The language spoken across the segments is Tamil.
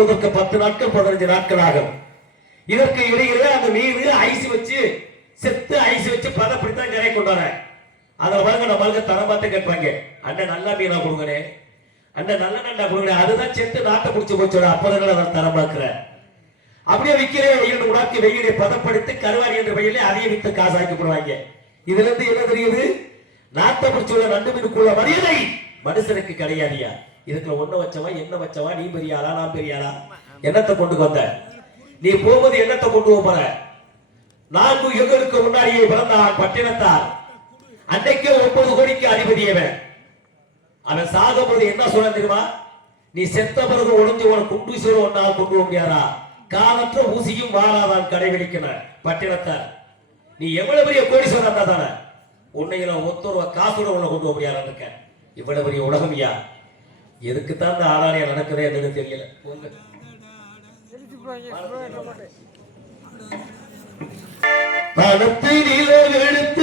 போவதற்கு பத்து நாட்கள் பதினஞ்சு நாட்கள் ஆகும். இதற்கு இடையிலே அந்த மீன் ஐஸ் வச்சு செத்து ஐஸ் வச்சு பதப்படித்தான் நிறைய கொண்டு வர. அதுல பாருங்க நம்ம தரம் பார்த்து கேட்பாங்க. அண்ணன் நல்ல மீனா கொடுங்கனே அண்ணன் நல்ல நண்டா கொடுங்க அதுதான் செத்து நாட்டை பிடிச்சி போச்சோட. அப்பதான் அதை தரம் பார்க்கிறேன் அப்படியே விற்கிறேன் வெயில் உடாக்கி வெயிலை பதப்படுத்தி கருவாரி என்ற வெயிலே அதைய வித்து காசாக்கி போடுவாங்க. இதுல இருந்து என்ன தெரியுது? நாட்டை பிடிச்சுள்ள நண்டு மீனுக்குள்ள மரியாதை மனுஷனுக்கு கிடையாதியா? இதுக்குள்ள ஒண்ணு வச்சவா என்ன வச்சவா நீ பெரியாளா நான் பெரியாளா? என்னத்தை கொண்டு வந்த? நீ போவது என்னத்தை கொண்டு போற? நான்கு யுகங்களுக்கு முன்னாடியே பிறந்தான் பட்டினத்தார். அன்னைக்கே ஒன்பது கோடிக்கு அதிபதியவன். அவன் சாகும்போது என்ன சொல்ல தெரியுமா? நீ செத்த பிறகு ஒளிஞ்சு உன குண்டு சீர ஒன்னால் கொண்டு போக முடியாதா? காலற்ற ஊசியும் வாழாதான் கடைபிடிக்கிற பட்டினத்தார். நீ எவ்வளவு பெரிய கோடீஸ்வரர் இருந்தா தானே? உன்னையில ஒத்தொருவ காசோட உள்ள கொண்டு போக முடியாதுன்னு இருக்க இவ்வளவு பெரிய உலகம் எதுக்குத்தான் இந்த ஆராயம் நடக்குதே என்னன்னு தெரியல போங்க. பணத்தை நிலவெடுத்து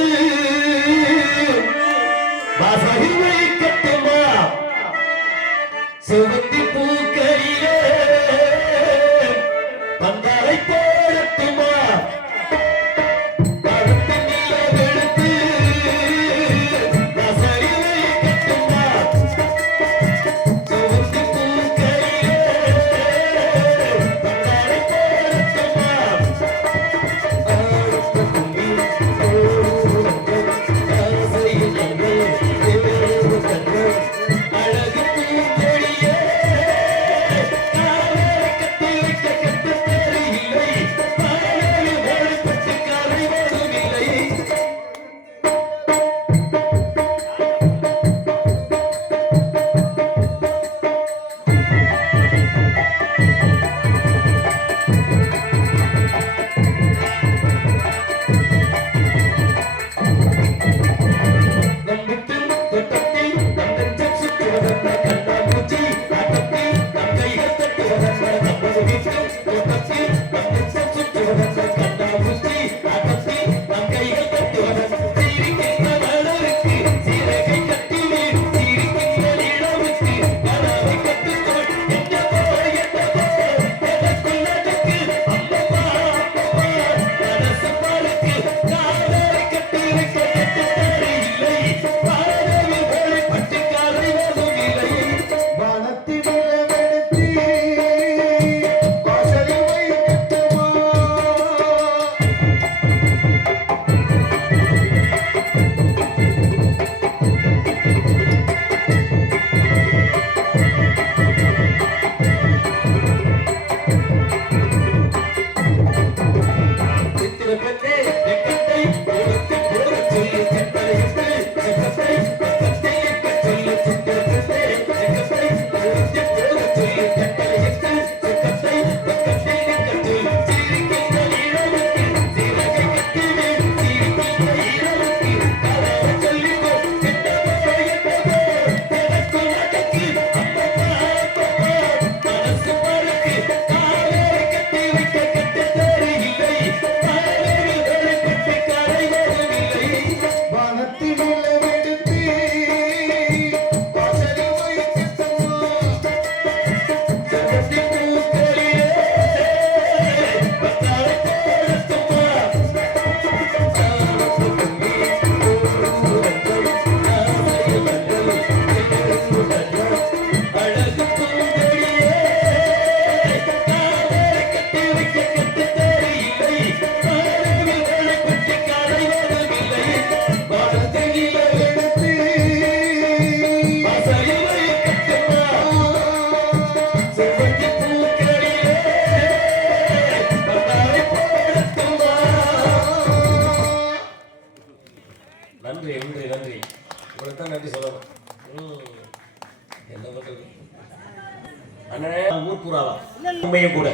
ஊர் பூராவா? உண்மையும் கூட.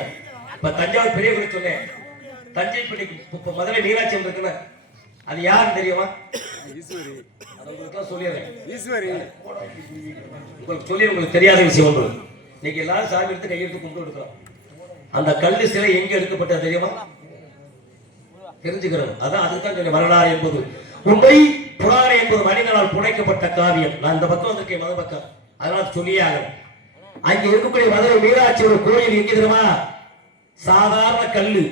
இப்ப தஞ்சாவூர் பெரிய கோயில் சொன்னேன். தஞ்சை பிடிக்கு இப்ப மதுரை மீனாட்சி இருக்குன்னு அது யாருன்னு தெரியுமா? உங்களுக்கு சொல்லி உங்களுக்கு தெரியாத விஷயம் ஒன்று இன்னைக்கு எல்லாரும் சாமி எடுத்து கையெடுத்து கும்பிட்டு எடுக்கிறோம் அந்த கல்லு சிலை எங்க எடுக்கப்பட்டது தெரியுமா? தெரிஞ்சுக்கிறோம். அதான் அதுக்கு தான் சொன்னேன் வரலாறு என்பது. உண்மை புராணம் என்பது மனிதனால் புனைக்கப்பட்ட காவியம். நான் இந்த பக்கம் வந்திருக்கேன் மத பக்கம். அதனால சொல்லியே ஆகணும். அங்க இருக்கக்கூடிய மதுரை மீனாட்சியோட கோயில் எங்க சாதாரண கல்லு.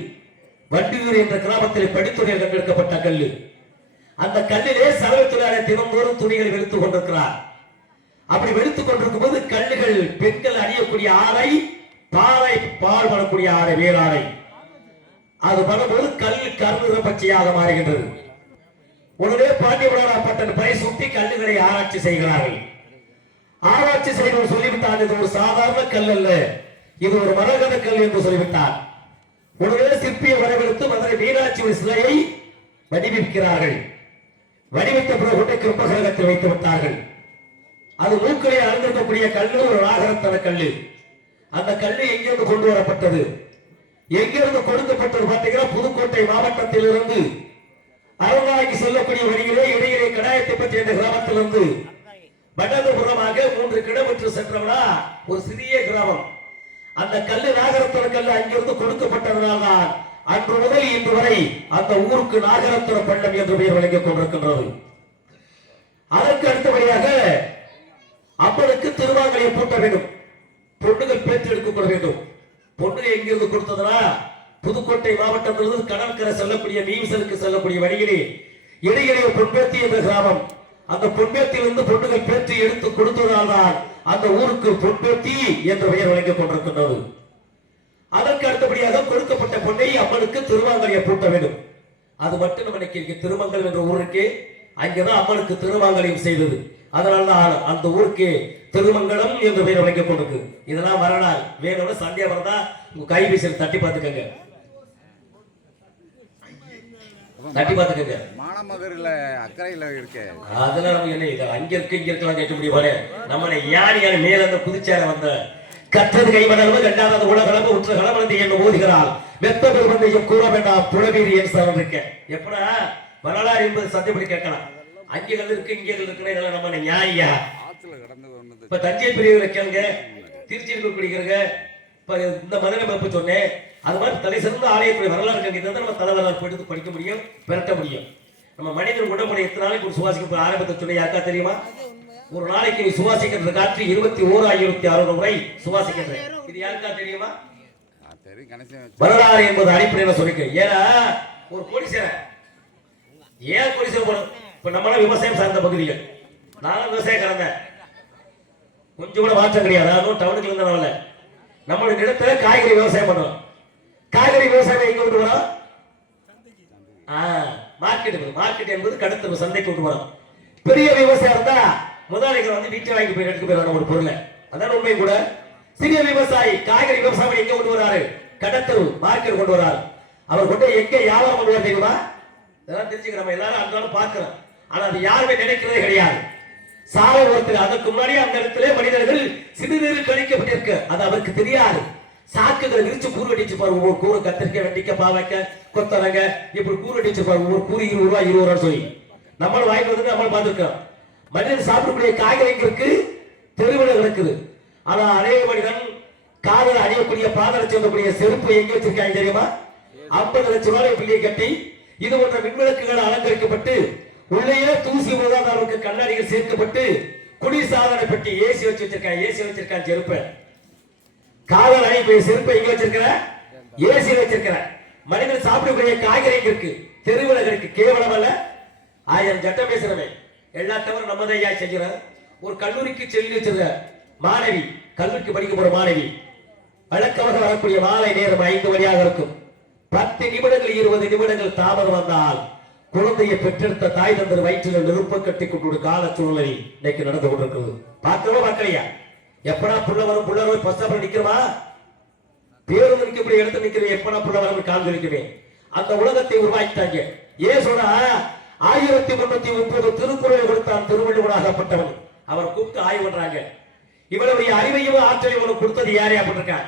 வண்டியூர் என்ற கிராமத்தில் படித்துறையில் கண்டெடுக்கப்பட்ட கல்லு. அந்த கல்லிலே சலவை தொழிலாளர் தினந்தோறும் துணிகள் வெளுத்துக் கொண்டிருக்கிறார். அப்படி வெளுத்துக் கொண்டிருக்கும் போது கல்லுகள் பெண்கள் அணியக்கூடிய ஆடை பாறை பால் பண்ணக்கூடிய ஆடை வேறாடை அது பண்ணும்போது கல் கருநிற பச்சையாக மாறுகின்றது. உடனே பாண்டியபுரா பட்டன் பறை சுட்டி கல்லுகளை ஆராய்ச்சி செய்கிறார்கள். ஆராய்ச்சி செய்து சொல்லிவிட்டான் இது ஒரு சாதாரண கல் அல்ல. இது ஒரு மரகத கல் என்று சொல்லிவிட்டார். ஒருவேளை சிற்பியை வரவழைத்து மதுரை மீனாட்சி சிலையை வடிவிக்கிறார்கள். வடிவித்த பிறகு கொண்டு கிருப்பகிரகத்தில் வைத்து விட்டார்கள். அது மூக்கிலே அணிந்திருக்கக்கூடிய கல்லு ஒரு ராகரத்தன கல்லு. அந்த கல்லு எங்கிருந்து கொண்டு வரப்பட்டது? எங்கிருந்து கொடுக்கப்பட்டது பார்த்தீங்கன்னா புதுக்கோட்டை மாவட்டத்தில் இருந்து அறந்தாய்க்கு செல்லக்கூடிய வழியிலே இடையிலே கடாயத்தை பற்றி என்ற கிராமத்திலிருந்து. வடதுபுறமாக மூன்று கிலோமீட்டர் சென்றவனா ஒரு சிறிய கிராமம். அந்த கல்லு நாகரத்தன கல்லு அங்கிருந்து கொடுக்கப்பட்டதனால்தான் அன்று முதல் இன்று வரை அந்த ஊருக்கு நாகரத்தன பள்ளம் என்று பெயர் வழங்கிக் கொண்டிருக்கின்றது. அதற்கு அடுத்தபடியாக அப்பனுக்கு திருவாங்கலையை பூட்ட வேண்டும். பொண்ணுகள் பேச்சு எடுக்கப்பட வேண்டும். பொண்ணு எங்கிருந்து கொடுத்ததுனா புதுக்கோட்டை மாவட்டத்திலிருந்து கடற்கரை செல்லக்கூடிய மீன்சலுக்கு செல்லக்கூடிய வழியிலே இடையிலே பொன்பேத்தி என்ற கிராமம். அந்த பொன்பேத்தியிலிருந்து பொண்ணுகள் பேற்றி எடுத்து கொடுத்ததால்தான் அந்த ஊருக்கு பொன்பேத்தி என்ற பெயர் வழங்கிக் கொண்டிருக்கின்றது. அதற்கு அடுத்தபடியாக கொடுக்கப்பட்ட பொண்ணை அம்மனுக்கு திருவாங்கலையை பூட்ட வேண்டும். அது மட்டும் நம்ம இன்னைக்கு திருமங்கல் என்ற ஊருக்கு அங்கேதான் அம்மனுக்கு திருவாங்கலையும் செய்தது. அதனால்தான் அந்த ஊருக்கு திருமங்கலம் என்று பெயர் வழங்கிக் கொண்டிருக்கு. இதெல்லாம் வரலாறு வேணும்னு சந்தேகம் வரதா உங்க கைபேசியில் தட்டி பார்த்துக்கங்க. தட்டி பார்த்துக்கங்க. மானமதுரில் அக்கறையில் இருக்கு. அதெல்லாம் நம்ம என்ன இது அங்க இருக்கு இங்க இருக்கலாம் கேட்க முடியுமா? நம்மளை யார் யார் மேல அந்த புதுச்சார வந்த? கற்றது கைமணர்வு இரண்டாவது உலகளவு உற்ற களமந்தி என்று ஓதுகிறாள் வெத்த பெருமந்தையும் கூற வேண்டாம் புலவீரி என்று சார் இருக்கேன் எப்படா? வரலாறு என்பது சத்தியப்படி கேட்கலாம். அங்ககள் இருக்கு இங்ககள் இருக்குன்னு இதெல்லாம் நம்ம நியாயா இப்ப தஞ்சை பெரியவரை கேளுங்க. திருச்சியில் குடிக்கிறங்க இப்ப இந்த மதுரை மப்பு சொன்னேன். அது மாதிரி தலை சிறந்த ஆலயத்துடைய வரலாறு கண்டிப்பாக தான் நம்ம தலைவரால் போயிட்டு படிக்க முடியும் பெரட்ட முடியும். நம்ம மனிதன் உடம்புடைய எத்தனை நாளைக்கு ஒரு சுவாசிக்க ஆரம்பத்தை சொன்ன யாருக்கா தெரியுமா? ஒரு நாளைக்கு நீ சுவாசிக்கின்ற காற்று இருபத்தி ஓர் ஆயிரத்தி அறுநூறு முறை சுவாசிக்கின்ற இது யாருக்கா தெரியுமா? வரலாறு என்பது அடிப்படையில் சொல்லிக்க. ஏன்னா ஒரு கோடீஸ்வரன். ஏன் கோடீஸ்வரன் போனோம் இப்ப நம்மளாம் விவசாயம் சார்ந்த பகுதிகள். நானும் விவசாயம் கலந்தேன் கொஞ்சம் கூட மாற்றம் கிடையாது. அதுவும் டவுனுக்கு இருந்தனால நம்மளுடைய நிலத்துல காய்கறி விவசாயம் பண்ணுவோம் காய்கறி விவசாயம் எங்க கொண்டு வரோம் மார்க்கெட் மார்க்கெட் என்பது கடத்தல் சந்தைக்கு கொண்டு வரோம் பெரிய விவசாயம் இருந்தா முதலாளிகள் வந்து வீட்டை வாங்கி போய் எடுத்து போயிருக்காங்க ஒரு பொருளை. அதான் உண்மை கூட. சிறிய விவசாயி காய்கறி விவசாயம் எங்க கொண்டு வராரு? கடத்தல் மார்க்கெட் கொண்டு வராரு. அவர் கொண்டு எங்க வியாபாரம் கொண்டு வர தெரியுமா? இதெல்லாம் தெரிஞ்சுக்க நம்ம எல்லாரும் அந்த பார்க்கிறோம். ஆனா அது யாருமே நினைக்கிறதே கிடையாது. சாலை ஒருத்தர் அதற்கு முன்னாடி அந்த இடத்துல மனிதர்கள் சிறுநீர் கழிக்கப்பட்டிருக்கு. அது அவருக்கு தெரியாது. சாக்குகளை விரிச்சு கூறு வெட்டிச்சு பாரு ஒவ்வொரு கூறு கத்திரிக்காய் வெட்டிக்க பாவைக்க கொத்தரங்க. இப்படி கூறு வெட்டிச்சு பாரு ஒவ்வொரு கூறு இருபது ரூபாய் இருபது ரூபாய் சொல்லி. நம்மளும் வாங்கிட்டு வந்து நம்மளும் பார்த்துருக்கோம். மனிதன் சாப்பிடக்கூடிய காய்கறி இருக்கு தெருவில் இருக்குது ஆனா அதே மனிதன் காதல் அணியக்கூடிய பாதல சொல்லக்கூடிய செருப்பு எங்க வச்சிருக்காங்க தெரியுமா? ஐம்பது லட்சம் ரூபாய் பிள்ளையை கட்டி இது போன்ற மின்விளக்குகள் அலங்கரிக்கப்பட்டு உள்ளேயே தூசி போதாத அளவுக்கு கண்ணாடிகள் சேர்க்கப்பட்டு குடி பெட்டி ஏசி வச்சு வச்சிருக்காங்க ஏசி வச்சிருக்காங்க செருப்பை. காதல் அணி செருப்பை எங்க வச்சிருக்கிற ஏசி வச்சிருக்கிற. மனிதன் சாப்பிடக்கூடிய காய்கறி இருக்கு. தெருவில் இருக்கு கேவலம் அல்ல. ஆயிரம் சட்டம் பேசுறவன். எல்லா தவறும் நம்ம தான் ஐயா ஒரு கல்லூரிக்கு செல்லி வச்சிருக்க மாணவி கல்லூரிக்கு படிக்க போற மாணவி வழக்கமாக வரக்கூடிய மாலை நேரம் ஐந்து மணியாக இருக்கும். பத்து நிமிடங்கள் இருபது நிமிடங்கள் தாமதம் வந்தால் குழந்தையை பெற்றெடுத்த தாய் தந்தர் வயிற்றில் நெருப்ப கட்டி கொண்டு கால சூழ்நிலை இன்னைக்கு நடந்து கொண்டிருக்கிறது. பார்க்கவோ பார்க்கலையா எப்படா புள்ள வரும் புள்ள வரும் பஸ் ஸ்டாப்ல நிக்கிறமா பேருந்து இப்படி எழுத்து நிக்கிறேன் எப்படா புள்ள வரும் கால் அந்த உலகத்தை உருவாக்கிட்டாங்க. ஏன் சொன்னா ஆயிரத்தி முன்னூத்தி முப்பது திருக்குறளை கொடுத்தான் திருவள்ளுவராகப்பட்டவன் அவர் கூப்பிட்டு ஆய்வு பண்றாங்க. இவளுடைய அறிவையும் ஆற்றலையும் இவனுக்கு கொடுத்தது யாரே அப்படின்றார்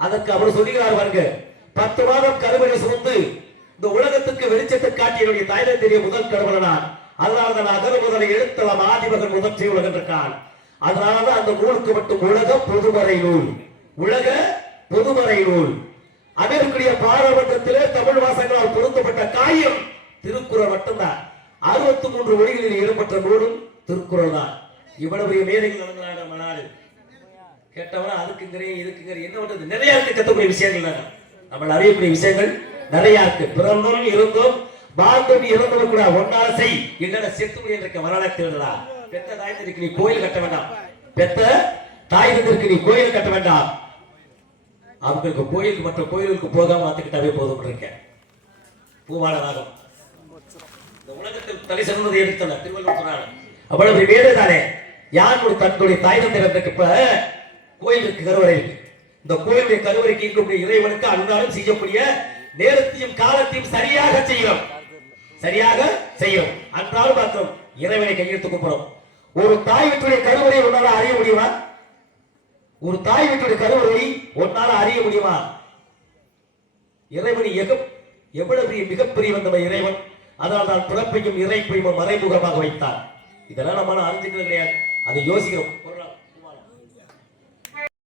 அதற்கு அவர் சொல்லுகிறார் பாருங்க. பத்து மாதம் கருவறை சுமந்து இந்த உலகத்துக்கு வெளிச்சத்தை காட்டிய என்னுடைய தாயிடம் தெரிய முதல் கடவுள் நான் அதனால தான் அகர முதலை எழுத்தலாம் ஆதிமகன் முதற்றை உலகம் அதனால அந்த நூலுக்கு மட்டும் உலக பொதுமறை நூல். உலக பொதுமறை நூல். அதற்குரிய பாராளுமன்றத்திலே தமிழ் வாசகங்களால் பொருத்தப்பட்ட காயம் திருக்குறள் மட்டும்தான். அறுபத்தி மூன்று மொழிகளில் ஈடுபட்ட நூலும் திருக்குறள் தான். இவ்வளவு பெரிய மேதைகள் நம்ம நாடு கேட்டவனா அதுக்குங்கிறேன் இதுக்குங்கிறேன் என்ன பண்றது? நிறைய இருக்கு கத்தக்கூடிய விஷயங்கள் தானே. நம்ம அறியக்கூடிய விஷயங்கள் நிறைய இருக்கு. பிறந்தோம் இருந்தோம் வாழ்ந்தோம் இறந்தவன் கூட ஒன்னால செய். என்னென்ன செத்து போய் இருக்க? வரலாறு தேடுறா பெத்த தாய் தந்திருக்கு நீ கோயில் கட்ட வேண்டாம். பெத்த தாய் தந்திருக்கு நீ கோயில் கட்ட வேண்டாம். அவங்களுக்கு கோயிலுக்கு மற்ற கோயிலுக்கு போகாம பார்த்துக்கிட்டாவே போதும் இருக்கேன். பூவாள ராகம் இந்த உலகத்தில் தலை சிறந்ததை எடுத்தல திருவள்ளுவர் சொன்னார். அவ்வளவு வேறு தானே. யார் ஒரு தன்னுடைய தாய் தந்திரத்துக்கு இப்ப? கோயிலுக்கு கருவறை இருக்கு இந்த கோயிலுடைய கருவறைக்கு இருக்கக்கூடிய இறைவனுக்கு அன்றாடம் செய்யக்கூடிய நேரத்தையும் காலத்தையும் சரியாக செய்யும். சரியாக செய்யும். அன்றாலும் பார்த்தோம் இறைவனை கையெழுத்து கும்பிடும் ஒரு தாய் வீட்டுடைய கருவறை உன்னால அறிய முடியுமா? ஒரு தாய் வீட்டுடைய கருவறை உன்னால அறிய முடியுமா? இறைவனை எக எவ்வளவு பெரிய மிகப்பெரிய வந்தவன் இறைவன் அதனால் தான் பிறப்பையும் இறைப்பையும் மறைமுகமாக வைத்தான். இதெல்லாம் நம்ம அறிஞ்சுக்கிறது கிடையாது. அதை யோசிக்கிறோம்.